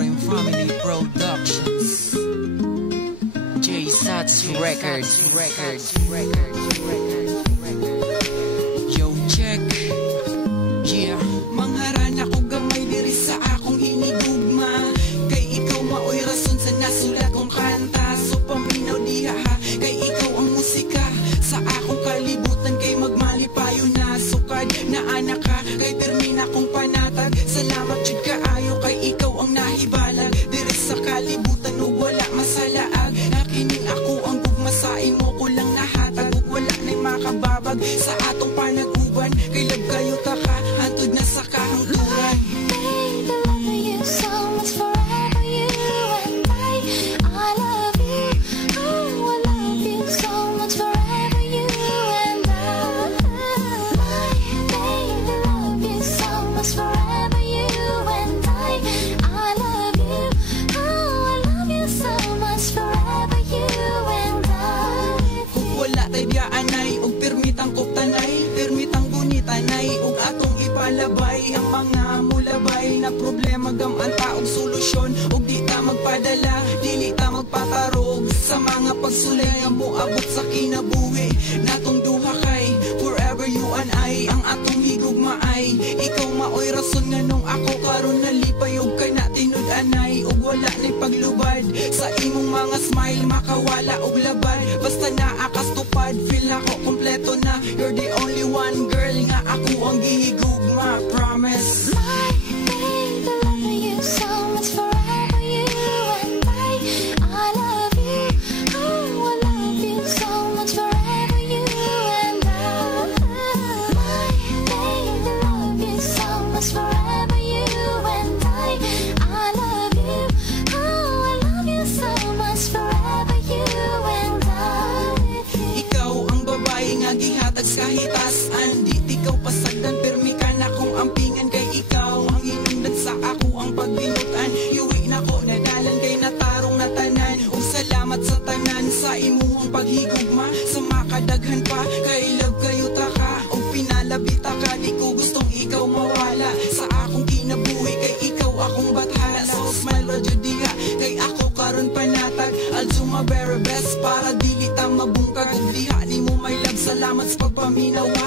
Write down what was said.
Dream Family Productions, J Sats Records. Yo, check. Yeah. Mangharan ako gamay diri sa akong hinigugma. Kay ikaw maoy rason sa nasulat kong kanta. So paminaw diha ha, kay ikaw ang musika sa akong kalibutan. Kay magmalipayo na sukad na anak ka, kay pirmi na kong panatag. Salamat jud kaayo kay ikaw ang nahibalag diri sa kalibutan ug wala masalaag. Nakining ako ang gugma sa imo ko lang nahatag ug wala nay makababag sa atong panag-uban. Kay love kayo ta ka hantod na sa kahangturan. Labay ang mga mulabay na problema gamang taog solusyon ug di ta magpadala, dili ta magpatarog sa mga pagsulay nga moabot sa kinabuhi natong duha. Kay forever you and I ang atong higugmaay. Ikaw maoy rason nga nung ako karon nalipay ug kay natinud-anay ug wala nay paglubad sa imong mga smile makawala og labad. Basta naakas tupad feel ako kompleto na. You're the only one girl nga ako ang gihigugma. Promise. My baby, love you so much forever, you and I love you. Oh, I love you so much forever, you and I. My baby, love you so much forever, you and I love you. Oh, I love you so much forever, you and I. Ikaw ang babae nga gihatag sa hitasan, di ikaw pasagdan permi ka na kong ampingan. Kay ikaw ang hinungdan sa ako ang pagbinutan. Yuwi na ko nadalan kay natarong na tanan. Ug salamat sa tanan sa imuhang paghigugma. Sa makadaghan pa kay love kayo ta ka ug pinalabita ka. Di ko gustong ikaw mawala sa akong kinabuhi. Kay ikaw akong bathala. So smile ra jud diha kay ako karon panatag. I'll do my very best para dili ta mabungkag ug diha nimo my love. Salamat sa pagpaminaw ha.